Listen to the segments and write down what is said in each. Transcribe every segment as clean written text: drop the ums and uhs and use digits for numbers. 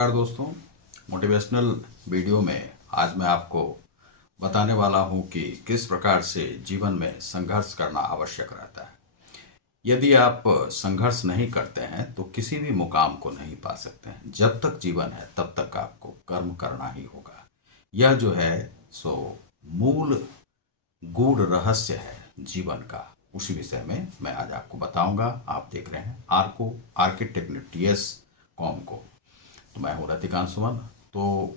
नमस्कार दोस्तों। Motivational video में आज मैं आपको बताने वाला हूं कि किस प्रकार से जीवन में संघर्ष करना आवश्यक रहता है। यदि आप संघर्ष नहीं करते हैं तो किसी भी मुकाम को नहीं पा सकते हैं। जब तक जीवन है तब तक आपको कर्म करना ही होगा। यह जो है सो मूल गूढ़ रहस्य है जीवन का। उसी विषय में मैं आज आपको बताऊंगा। आप देख रहे हैं आर्किटेक्ट टीएस कॉम को। तो मैं हूँ रतिकांत सुमन। तो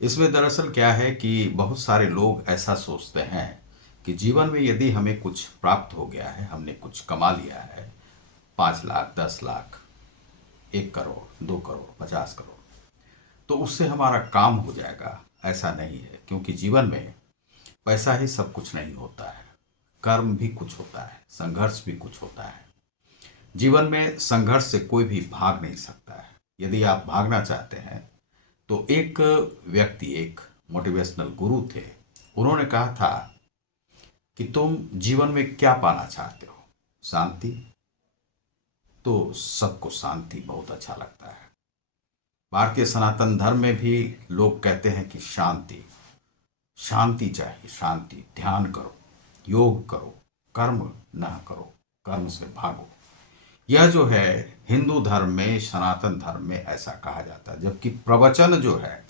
इसमें दरअसल क्या है कि बहुत सारे लोग ऐसा सोचते हैं कि जीवन में यदि हमें कुछ प्राप्त हो गया है, हमने कुछ कमा लिया है, 5 लाख, 10 लाख, 1 करोड़, 2 करोड़, 50 करोड़, तो उससे हमारा काम हो जाएगा। ऐसा नहीं है, क्योंकि जीवन में पैसा ही सब कुछ नहीं होता है। कर्म भी कुछ होता है, संघर्ष भी कुछ होता है। जीवन में संघर्ष से कोई भी भाग नहीं सकता है। यदि आप भागना चाहते हैं तो एक व्यक्ति, एक मोटिवेशनल गुरु थे, उन्होंने कहा था कि तुम जीवन में क्या पाना चाहते हो? शांति। तो सबको शांति बहुत अच्छा लगता है। भारतीय सनातन धर्म में भी लोग कहते हैं कि शांति शांति चाहिए, शांति। ध्यान करो, योग करो, कर्म न करो, कर्म से भागो। यह जो है हिंदू धर्म में, सनातन धर्म में ऐसा कहा जाता है। जबकि प्रवचन जो है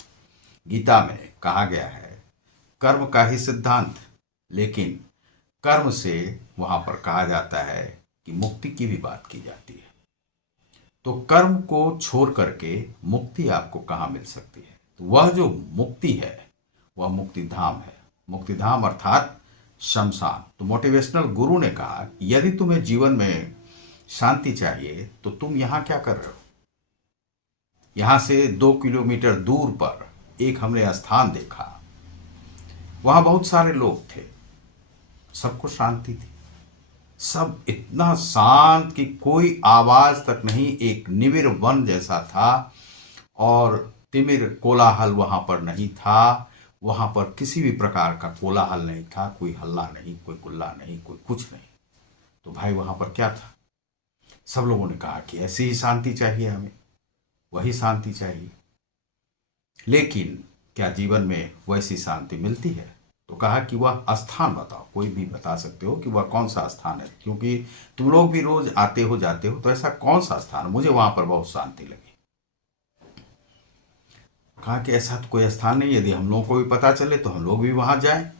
गीता में कहा गया है कर्म का ही सिद्धांत, लेकिन कर्म से वहां पर कहा जाता है कि मुक्ति की भी बात की जाती है। तो कर्म को छोड़ करके मुक्ति आपको कहाँ मिल सकती है? तो वह जो मुक्ति है वह मुक्ति धाम है। मुक्ति धाम अर्थात शमशान। तो मोटिवेशनल गुरु ने कहा यदि तुम्हें जीवन में शांति चाहिए तो तुम यहां क्या कर रहे हो? यहां से 2 किलोमीटर दूर पर एक हमने स्थान देखा। वहां बहुत सारे लोग थे, सबको शांति थी। सब इतना शांत कि कोई आवाज तक नहीं, एक निविड़ वन जैसा था। और तिमिर कोलाहल वहां पर नहीं था। वहां पर किसी भी प्रकार का कोलाहल नहीं था, कोई हल्ला नहीं, कोई गुल्ला नहीं, कोई कुछ नहीं। तो भाई वहां पर क्या था? सब लोगों ने कहा कि ऐसी ही शांति चाहिए, हमें वही शांति चाहिए। लेकिन क्या जीवन में वैसी शांति मिलती है? तो कहा कि वह स्थान बताओ, कोई भी बता सकते हो कि वह कौन सा स्थान है, क्योंकि तुम लोग भी रोज आते हो जाते हो, तो ऐसा कौन सा स्थान मुझे वहां पर बहुत शांति लगी। कहा कि ऐसा तो कोई स्थान नहीं, यदि हम लोगों को भी पता चले तो हम लोग भी वहां जाएं।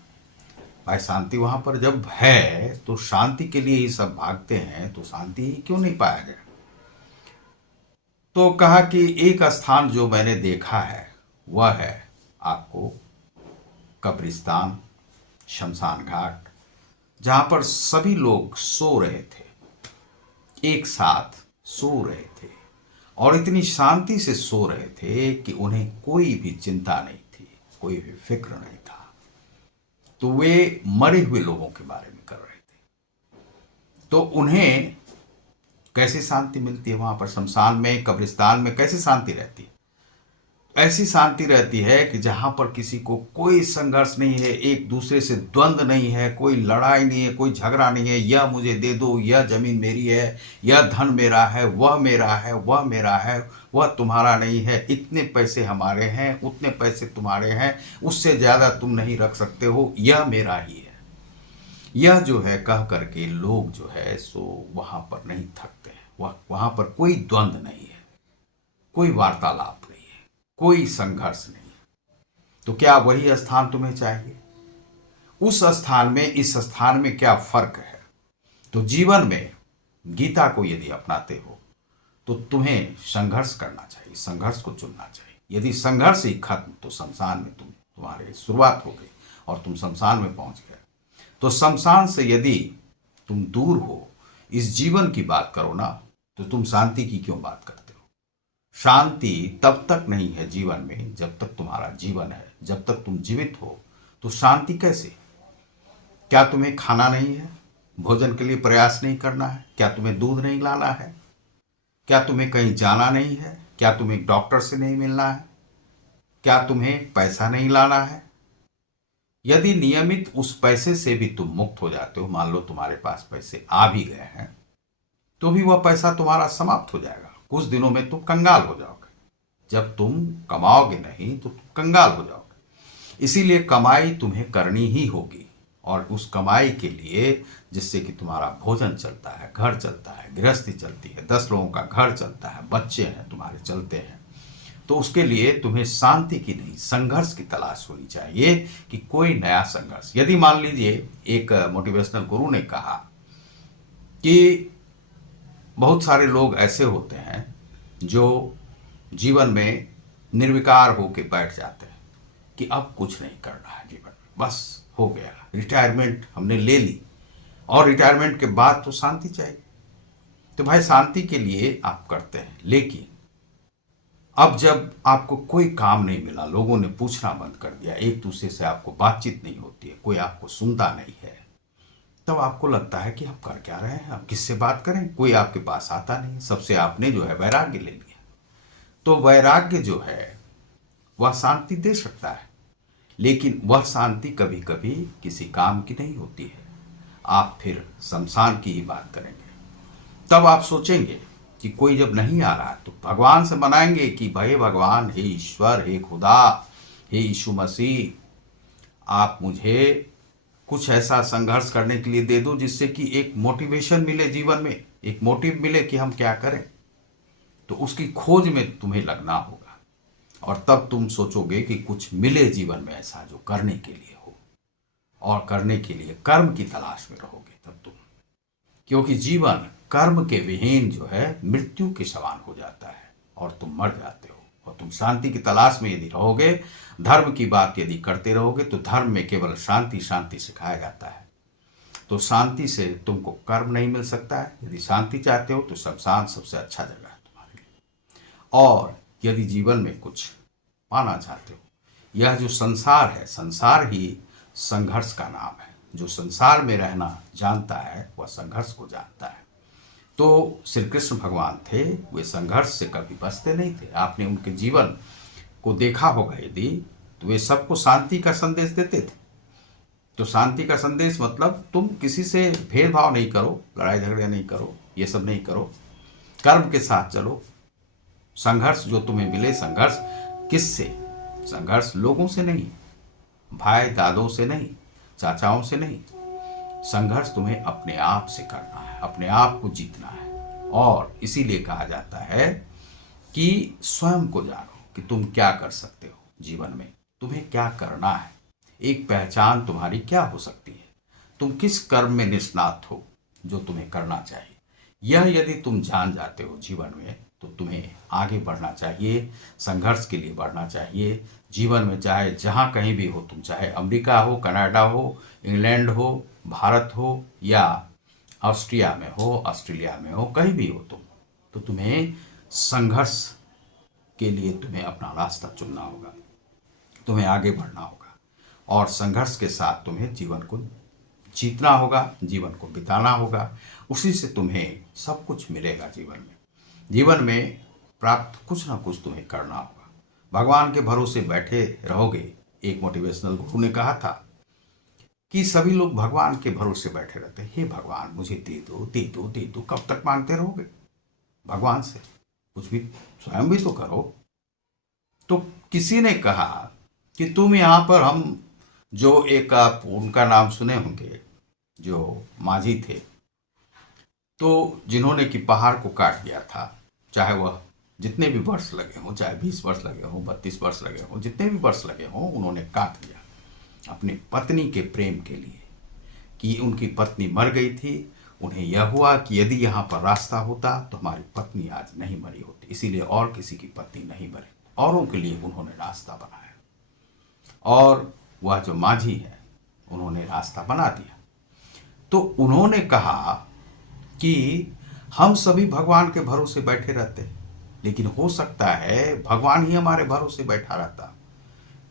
भाई शांति वहां पर जब है तो शांति के लिए ही सब भागते हैं, तो शांति ही क्यों नहीं पाया गया? तो कहा कि एक स्थान जो मैंने देखा है वह है आपको कब्रिस्तान, शमशान घाट, जहां पर सभी लोग सो रहे थे, एक साथ सो रहे थे, और इतनी शांति से सो रहे थे कि उन्हें कोई भी चिंता नहीं थी, कोई भी फिक्र नहीं था। तो वे मरे हुए लोगों के बारे में कर रहे थे। तो उन्हें कैसी शांति मिलती है वहां पर? शमशान में, कब्रिस्तान में कैसी शांति रहती है? ऐसी शांति रहती है कि जहां पर किसी को कोई संघर्ष नहीं है, एक दूसरे से द्वंद्व नहीं है, कोई लड़ाई नहीं है, कोई झगड़ा नहीं है। यह मुझे दे दो, यह जमीन मेरी है, यह धन मेरा है, वह मेरा है, वह मेरा है, वह तुम्हारा नहीं है, इतने पैसे हमारे हैं, उतने पैसे तुम्हारे हैं, उससे ज्यादा तुम नहीं रख सकते हो, यह मेरा ही है। यह जो है कह करके लोग जो है सो वहां पर नहीं थकते हैं। वहां पर कोई द्वंद्व नहीं है, कोई वार्तालाप नहीं है, कोई संघर्ष नहीं। तो क्या वही स्थान तुम्हें चाहिए? उस स्थान में इस स्थान में क्या फर्क है? तो जीवन में गीता को यदि अपनाते हो तो तुम्हें संघर्ष करना चाहिए, संघर्ष को चुनना चाहिए। यदि संघर्ष ही खत्म तो शमशान में तुम्हारी शुरुआत हो गई और तुम शमशान में पहुंच गए। तो शमशान से यदि तुम दूर हो, इस जीवन की बात करो ना, तो तुम शांति की क्यों बात करते हो? शांति तब तक नहीं है जीवन में जब तक तुम्हारा जीवन है। जब तक तुम जीवित हो तो शांति कैसे? क्या तुम्हें खाना नहीं है? भोजन के लिए प्रयास नहीं करना है? क्या तुम्हें दूध नहीं लाना है? क्या तुम्हें कहीं जाना नहीं है? क्या तुम्हें डॉक्टर से नहीं मिलना है? क्या तुम्हें पैसा नहीं लाना है? यदि नियमित उस पैसे से भी तुम मुक्त हो जाते हो, मान लो तुम्हारे पास पैसे आ भी गए हैं, तो भी वह पैसा तुम्हारा समाप्त हो जाएगा। कुछ दिनों में तुम कंगाल हो जाओगे। जब तुम कमाओगे नहीं तो तुम कंगाल हो जाओगे। इसीलिए कमाई तुम्हें करनी ही होगी, और उस कमाई के लिए जिससे कि तुम्हारा भोजन चलता है, घर चलता है, गृहस्थी चलती है, 10 लोगों का घर चलता है, बच्चे हैं तुम्हारे चलते हैं, तो उसके लिए तुम्हें शांति की नहीं संघर्ष की तलाश होनी चाहिए कि कोई नया संघर्ष। यदि मान लीजिए एक मोटिवेशनल गुरु ने कहा कि बहुत सारे लोग ऐसे होते हैं जो जीवन में निर्विकार होकर बैठ जाते हैं कि अब कुछ नहीं करना है जीवन में, बस हो गया, रिटायरमेंट हमने ले ली, और रिटायरमेंट के बाद तो शांति चाहिए। तो भाई शांति के लिए आप करते हैं, लेकिन अब जब आपको कोई काम नहीं मिला, लोगों ने पूछना बंद कर दिया, एक दूसरे से आपको बातचीत नहीं होती है, कोई आपको सुनता नहीं है, तब आपको लगता है कि आप कर क्या रहे हैं, अब किससे बात करें, कोई आपके पास आता नहीं, सबसे आपने जो है वैराग्य ले लिया। तो वैराग्य जो है वह शांति दे सकता है, लेकिन वह शांति कभी कभी किसी काम की नहीं होती है। आप फिर शमशान की ही बात करेंगे, तब आप सोचेंगे कि कोई जब नहीं आ रहा तो भगवान से मनाएंगे कि भाई भगवान, हे ईश्वर, हे खुदा, हे यीशु मसीह, आप मुझे कुछ ऐसा संघर्ष करने के लिए दे दो जिससे कि एक मोटिवेशन मिले, जीवन में एक मोटिव मिले कि हम क्या करें। तो उसकी खोज में तुम्हें लगना होगा, और तब तुम सोचोगे कि कुछ मिले जीवन में ऐसा जो करने के लिए हो, और करने के लिए कर्म की तलाश में रहोगे तब तुम, क्योंकि जीवन कर्म के विहीन जो है मृत्यु के समान हो जाता है और तुम मर जाते हो। और तुम शांति की तलाश में यदि रहोगे, धर्म की बात यदि करते रहोगे, तो धर्म में केवल शांति शांति सिखाया जाता है। तो शांति से तुमको कर्म नहीं मिल सकता है। यदि शांति चाहते हो तो शमशान सबसे अच्छा जगह है तुम्हारे लिए। और यदि जीवन में कुछ पाना चाहते हो, यह जो संसार है, संसार ही संघर्ष का नाम है। जो संसार में रहना जानता है वह संघर्ष को जानता है। तो श्री कृष्ण भगवान थे, वे संघर्ष से कभी बचते नहीं थे। आपने उनके जीवन को देखा होगा यदि, तो वे सबको शांति का संदेश देते थे। तो शांति का संदेश मतलब तुम किसी से भेदभाव नहीं करो, लड़ाई झगड़े नहीं करो, ये सब नहीं करो, कर्म के साथ चलो। संघर्ष जो तुम्हें मिले, संघर्ष किससे? संघर्ष लोगों से नहीं, भाई दादों से नहीं, चाचाओं से नहीं। संघर्ष तुम्हें अपने आप से करना है, अपने आप को जीतना है। और इसीलिए कहा जाता है कि स्वयं को जानो कि तुम क्या कर सकते हो जीवन में, तुम्हें क्या करना है, एक पहचान तुम्हारी क्या हो सकती है, तुम किस कर्म में निष्णात हो जो तुम्हें करना चाहिए। यह यदि तुम जान जाते हो जीवन में, तो तुम्हें आगे बढ़ना चाहिए, संघर्ष के लिए बढ़ना चाहिए। जीवन में चाहे जहाँ कहीं भी हो तुम, चाहे अमेरिका हो, कनाडा हो, इंग्लैंड हो, भारत हो, या ऑस्ट्रिया में हो, ऑस्ट्रेलिया में हो, कहीं भी हो तुम, तो तुम्हें संघर्ष के लिए तुम्हें अपना रास्ता चुनना होगा, तुम्हें आगे बढ़ना होगा, और संघर्ष के साथ तुम्हें जीवन को जीतना होगा, जीवन को बिताना होगा। उसी से तुम्हें सब कुछ मिलेगा जीवन में। जीवन में प्राप्त कुछ ना कुछ तुम्हें करना होगा। भगवान के भरोसे बैठे रहोगे। एक मोटिवेशनल गुरु ने कहा था कि सभी लोग भगवान के भरोसे बैठे रहते हैं, हे भगवान मुझे दे दो दे दो दे दो। कब तक मांगते रहोगे भगवान से? कुछ भी स्वयं भी तो करो। तो किसी ने कहा कि तुम यहाँ पर, हम जो एक आप उनका नाम सुने होंगे, जो माझी थे, तो जिन्होंने कि पहाड़ को काट दिया था, चाहे वह जितने भी वर्ष लगे हों, चाहे 20 वर्ष लगे हों, 32 वर्ष लगे हों, जितने भी वर्ष लगे हों, उन्होंने काट दिया अपनी पत्नी के प्रेम के लिए। कि उनकी पत्नी मर गई थी, उन्हें यह हुआ कि यदि यहाँ पर रास्ता होता तो हमारी पत्नी आज नहीं मरी होती, इसीलिए और किसी की पत्नी नहीं मरी, औरों के लिए उन्होंने रास्ता बनाया। और वह जो माझी है, उन्होंने रास्ता बना दिया। तो उन्होंने कहा कि हम सभी भगवान के भरोसे बैठे रहते हैं, लेकिन हो सकता है भगवान ही हमारे भरोसे बैठा रहता,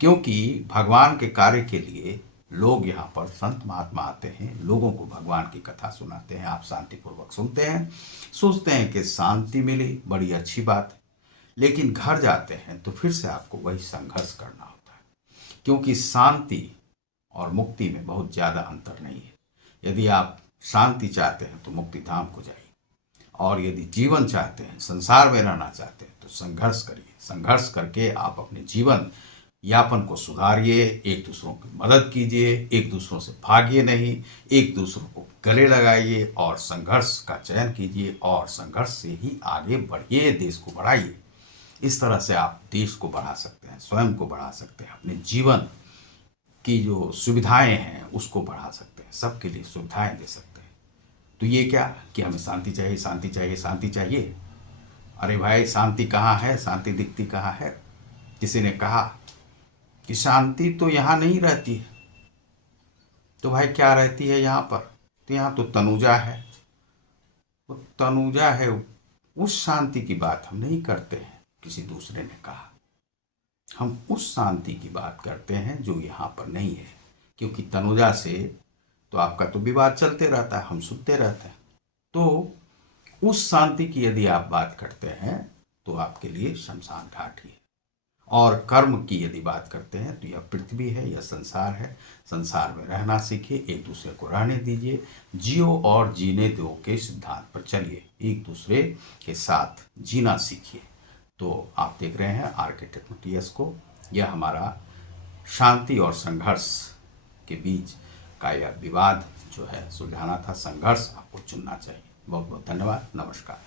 क्योंकि भगवान के कार्य के लिए लोग यहाँ पर संत महात्मा आते हैं, लोगों को भगवान की कथा सुनाते हैं, आप शांतिपूर्वक सुनते हैं, सोचते हैं कि शांति मिली, बड़ी अच्छी बात है। लेकिन घर जाते हैं तो फिर से आपको वही संघर्ष करना होता है, क्योंकि शांति और मुक्ति में बहुत ज़्यादा अंतर नहीं है। यदि आप शांति चाहते हैं तो मुक्ति धाम को जाइए, और यदि जीवन चाहते हैं, संसार में रहना चाहते हैं, तो संघर्ष करिए, संघर्ष करके आप अपने जीवन यापन को सुधारिए, एक दूसरों की मदद कीजिए, एक दूसरों से भागिए नहीं, एक दूसरों को गले लगाइए और संघर्ष का चयन कीजिए और संघर्ष से ही आगे बढ़िए, देश को बढ़ाइए। इस तरह से आप देश को बढ़ा सकते हैं, स्वयं को बढ़ा सकते हैं, अपने जीवन की जो सुविधाएं हैं उसको बढ़ा सकते हैं, सबके लिए सुविधाएं दे सकते हैं। तो ये क्या कि हमें शांति चाहिए, शांति चाहिए, शांति चाहिए। अरे भाई, शांति कहाँ है? शांति दिखती कहाँ है? किसी ने कहा कि शांति तो यहाँ नहीं रहती है। तो भाई क्या रहती है यहाँ पर? तो यहाँ तो तनुजा है। वो तनुजा है, उस शांति की बात हम नहीं करते हैं, किसी दूसरे ने कहा। हम उस शांति की बात करते हैं जो यहाँ पर नहीं है, क्योंकि तनुजा से तो आपका तो विवाद चलते रहता है, हम सुनते रहते हैं। तो उस शांति की यदि आप बात करते हैं तो आपके लिए शमशान घाट ही है। और कर्म की यदि बात करते हैं तो यह पृथ्वी है, यह संसार है। संसार में रहना सीखिए, एक दूसरे को रहने दीजिए, जियो और जीने दो के सिद्धांत पर चलिए, एक दूसरे के साथ जीना सीखिए। तो आप देख रहे हैं आर.के. टेक्नोटीएस को। यह हमारा शांति और संघर्ष के बीच का यह विवाद जो है सुलझाना था। संघर्ष आपको चुनना चाहिए। बहुत बहुत धन्यवाद। नमस्कार।